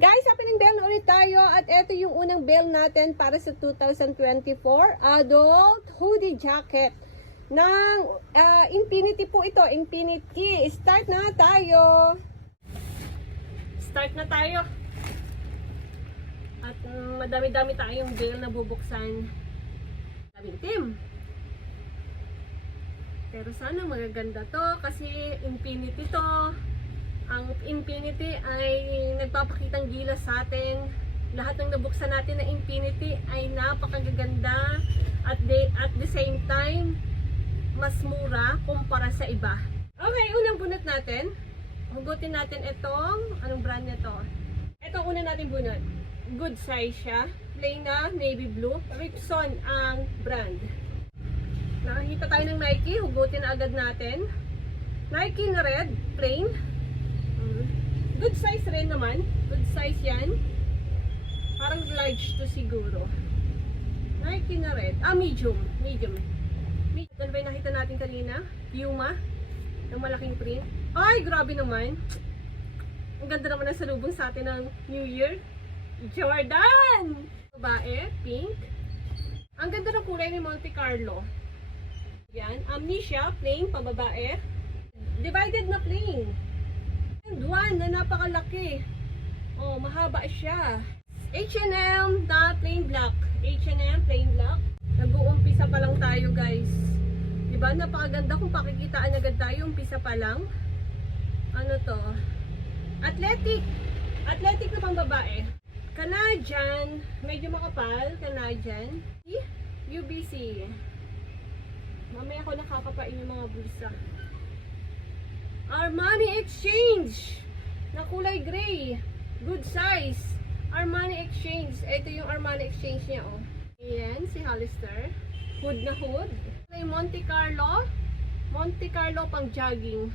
Guys, happening bell na ulit tayo at ito yung unang bell natin para sa 2024 adult hoodie jacket ng Infinity po ito, Infinity. Start na tayo. Start na tayo. At madami-dami tayong bell na bubuksan. Daming team. Pero sana magaganda to kasi Infinity to. Ang Infinity ay nagpapakitang gilas sa atin. Lahat ng nabuksan natin na Infinity ay napakagaganda at the same time, mas mura kumpara sa iba. Okay, unang bunot natin. Hugutin natin itong, anong brand nito? Itong una natin bunot. Good size siya. Plain na navy blue. Ripson ang brand. Nakakita tayo ng Nike. Hugutin na agad natin. Nike na red. Plain. Good size rin naman. Good size yan. Parang large to siguro. Nike na red. Medium. Medium. Ano ba yung nakita natin kanina? Puma. Ng malaking print. Ay, grabe naman. Ang ganda naman ang salubong sa atin ng New Year. Jordan! Babae. Pink. Ang ganda ng kulay ni Monte Carlo. Yan. Amnesia. Plain. Pababae. Divided na plain. One na napakalaki. Oh, mahaba siya. H&M na plain black. H&M plain black. Nag-uumpisa pa lang tayo, guys. Diba? Napakaganda kung pakikitaan agad tayo. Umpisa pa lang. Ano to? Athletic. Athletic na pang babae. Canadian. Medyo makapal. Canadian. UBC. Mamaya ko nakakapain yung mga bulsa. Armani Exchange na kulay gray. Good size. Armani Exchange. Ito yung Armani Exchange niya, oh. Ayan, si Hollister. Hood na hood. Monte Carlo. Monte Carlo pang jogging.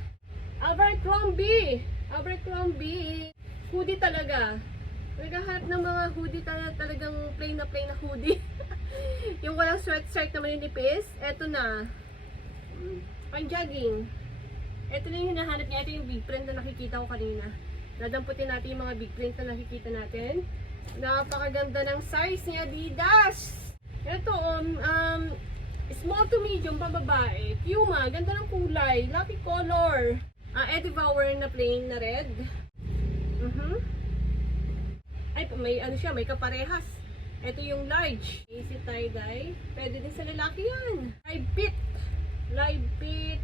Abercrombie. Abercrombie. Hoodie talaga. Naghahanap ng mga hoodie talagang plain na hoodie. Yung walang sweatshirt na maninipis. Ito na. Pang jogging. Ito na yung hinahanap niya. Ito yung big print na nakikita ko kanina. Dadamputin natin yung mga big print na nakikita natin. Napakaganda ng size ni Adidas. Ito, small to medium pa babae. Puma, ganda ng kulay. Lucky color. Eddie Bauer na plain na red. Ay, may ano siya, may kaparehas. Ito yung large. Easy tie-dye. Pwede din sa lalaki yan. Live fit. Live fit.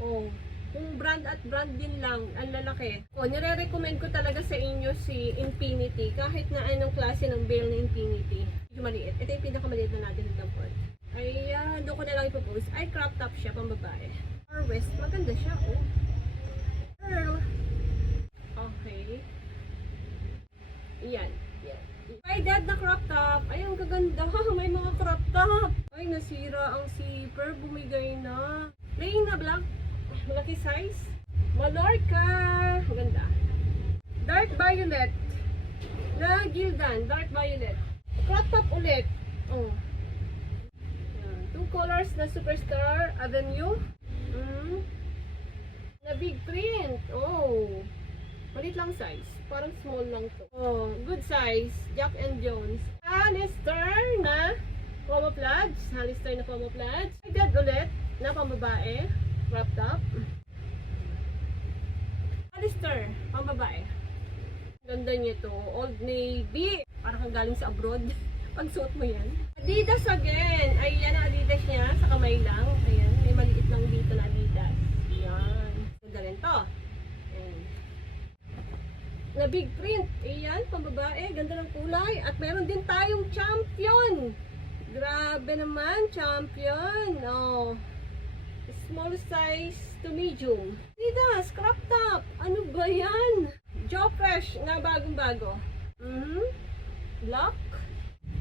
Oh. Kung brand at brand din lang, ang lalaki. Nire-recommend ko talaga sa inyo si Infinity. Kahit na anong klase ng bell na Infinity. Medyo maliit. Ito yung pinakamaliit na natin ng tampon. Ay, doon ko na lang ipopost. Ay, crop top siya, pang babae. Or west, maganda siya, oh. Pearl. Okay. Yan. Yan. Ay, dad na crop top. Ay, ang gaganda. May mga crop top. Ay, nasira ang zipper. Bumigay na. Plain na black. Malaki size. Mallorca. Maganda. Dark violet. Na Gildan. Dark violet. Crop top ulit. Oh. Two colors na Superstar Avenue. Na big print. Oh. Malit lang size. Parang small lang to. Oh. Good size. Jack and Jones. Hollister na camouflage. Hollister na camouflage. Ay, dad ulit. Na pambabae. Crop top. Hollister, pang babae. Ganda niya to. Old Navy. Parang kang galing sa abroad. Pag suot mo yan. Adidas again. Ayan ang Adidas niya. Sa kamay lang. Ayan. May maliit lang dito na Adidas. Ayan. Ganda rin to. Ayan. Na big print. Ayan, pang babae. Ganda ng kulay. At meron din tayong Champion. Grabe naman. Champion. Oh. Small size to medium. Adidas, crop top. Ano ba yan? Joe Fresh na bagong-bago. Black.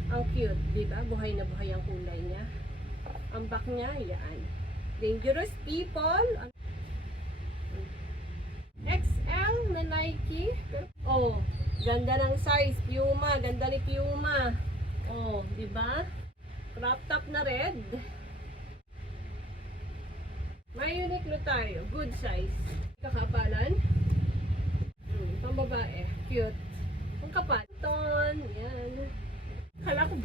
Ang cute, diba? Buhay na buhay ang kulay niya. Ang back niya, yan. Dangerous People. XL na Nike. Oh, ganda ng size. Puma, ganda ni Puma. Oh, diba? Crop top na red. May Uniqlo tayo. Good size. Kakapalan. Pambabae. Cute. Ang kapal. Ton, yan. Kala ko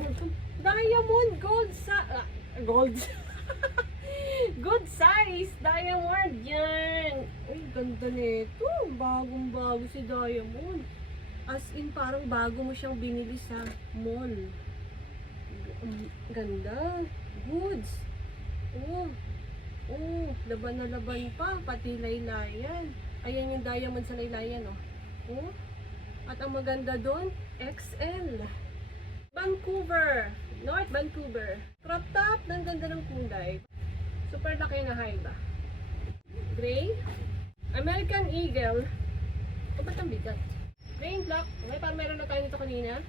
diamond, gold. Good size, diamond yan. Ay, ganda nito. Bagong-bago si diamond. As in, parang bago mo siyang binili sa mall. Ganda. Goods. Laban na laban pa. Pati laylayan. Ayan yung diamond sa laylayan, oh. At ang maganda doon, XL. Vancouver. North Vancouver. Crop top. Ang ganda ng kulay. Super laki na high ba? Gray. American Eagle. O, ba't ang bigat? Gray and black. Okay, parang meron na tayo nito kanina.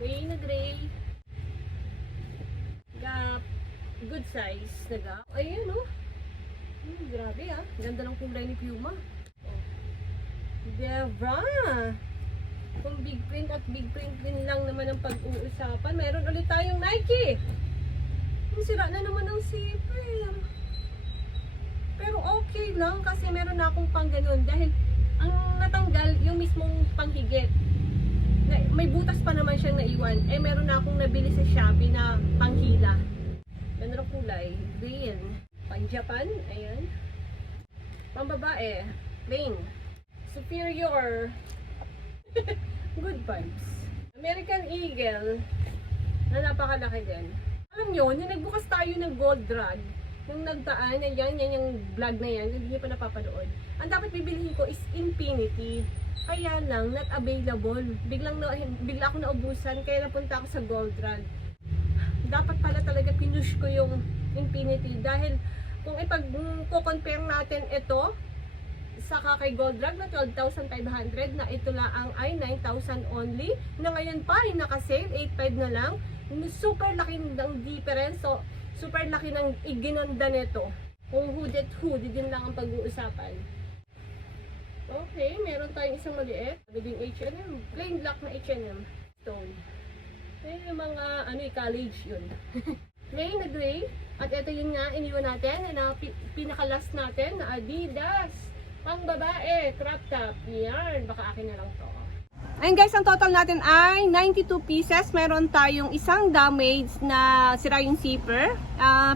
Gray na gray. Gap. Good size na gap. Ayun, oh. Grabe, ah. Ganda ng kulay ni Puma. Diba? Kung big print at big print din lang naman ang pag-uusapan, meron ulit tayong Nike. Sira na naman ang zipper. Pero okay lang kasi meron na akong pang ganun dahil ang natanggal yung mismong panghigit. May butas pa naman siyang naiwan. Eh meron na akong nabili sa Shopee na panghila. Ganda ng kulay. Green. Pang Japan. Ayan. Pang babae. Plain. Superior. Good vibes. American Eagle. Na napakalaki din. Alam nyo, nung nagbukas tayo ng gold drug, nung nagdaan, yan yung vlog na yan, hindi nyo pa napapanood. Ang dapat bibilihin ko is Infinity. Kaya lang, not available. Bigla ako naubusan, kaya napunta ako sa gold drug. Dapat pala talaga pinush ko yung Infinity. Dahil kung ipag-compare natin ito, saka kay gold drug na 12,500, na ito lang ay 9,000 only. Na ngayon pa, naka-sale, 8,500 na lang. Super laki ng difference. So, super laki ng iginanda nito. Kung hooded din lang ang pag-uusapan. Okay, meron tayong isang maliit. Naging H&M. Plain black na H&M. Stone. Yung mga, college yun. Plain na gray. At ito yun nga, iniwan natin. Na pinaka-last natin na Adidas. Pang babae, crop top. Yan, baka akin na lang to. Ayun guys, ang total natin ay 92 pieces. Meron tayong isang damage na sira yung zipper.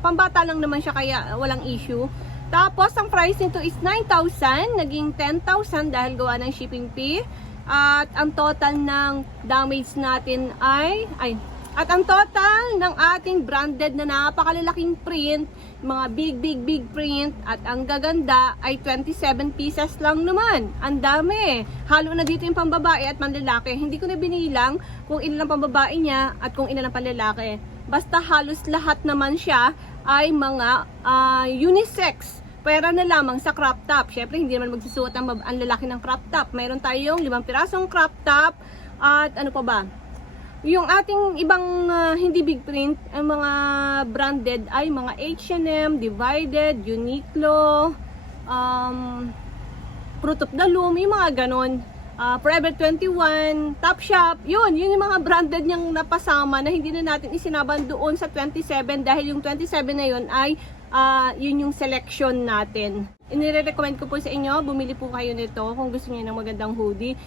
Pambata lang naman siya kaya walang issue. Tapos ang price nito is 9,000. Naging 10,000 dahil gawa ng shipping fee. At ang total ng damage natin at ang total ng ating branded na napakalalaking print, mga big print, at ang gaganda ay 27 pieces lang naman. Ang dami. Halo na dito yung pambabae at panlalaki. Hindi ko na binilang kung ilan ang pambabae niya at kung ilan ang panlalaki. Basta halos lahat naman siya ay mga unisex. Pwera na lamang sa crop top. Syempre, hindi naman magsusuot ang lalaki ng crop top. Mayroon tayong 5 pirasong crop top at ano pa ba? Yung ating ibang hindi big print, ang mga branded ay mga H&M, Divided, Uniqlo, Fruit of the Loom, yung mga ganon. Forever 21, Topshop, yun yung mga branded niyang napasama na hindi na natin isinaban doon sa 27 dahil yung 27 na yun ay yun yung selection natin. Inire-recommend ko po sa inyo, bumili po kayo nito kung gusto niyo ng magandang hoodie.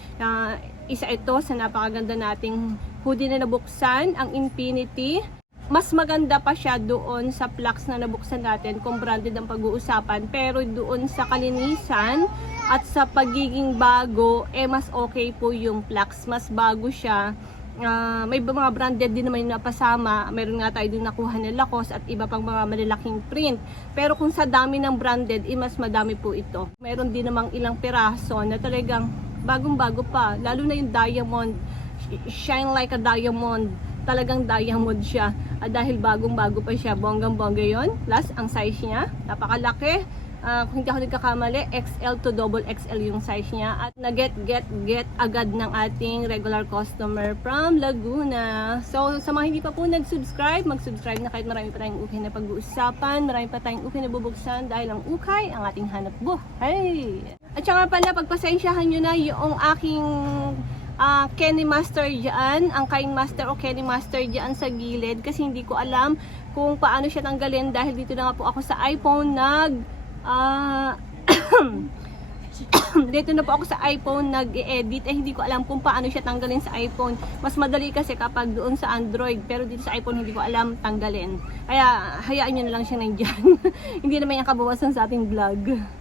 Isa ito sa napakaganda nating hoodie na nabuksan, ang Infinity. Mas maganda pa siya doon sa Plax na nabuksan natin kung branded ang pag-uusapan. Pero doon sa kalinisan at sa pagiging bago, mas okay po yung Plax. Mas bago siya. May mga branded din naman yung napasama. Meron nga tayo din nakuha na Lacoste at iba pang mga malalaking print. Pero kung sa dami ng branded, mas madami po ito. Meron din namang ilang piraso na talagang bagong-bago pa. Lalo na yung diamond. Shine like a diamond. Talagang diamond siya. Dahil bagong-bago pa siya. Bonggang-bongga yun. Plus, ang size niya, napakalaki. Kung hindi ako nagkakamali, XL to double XL yung size niya. At na-get agad ng ating regular customer from Laguna. So, sa mga hindi pa po nag-subscribe, mag-subscribe na kahit marami pa tayong ukay na pag-uusapan. Marami pa tayong ukay na bubuksan dahil ang ukay, ang ating hanap buhay. At saka pala, pagpasensyahan nyo na yung aking Kenny Master dyan, ang Kind Master o Kenny Master dyan sa gilid. Kasi hindi ko alam kung paano siya tanggalin dahil dito na nga po ako sa iPhone Dito na po ako sa iPhone nag-edit. Hindi ko alam kung paano siya tanggalin sa iPhone. Mas madali kasi kapag doon sa Android. Pero dito sa iPhone hindi ko alam tanggalin. Kaya hayaan nyo na lang siya nandyan. Hindi naman yung kabawasan sa ating vlog.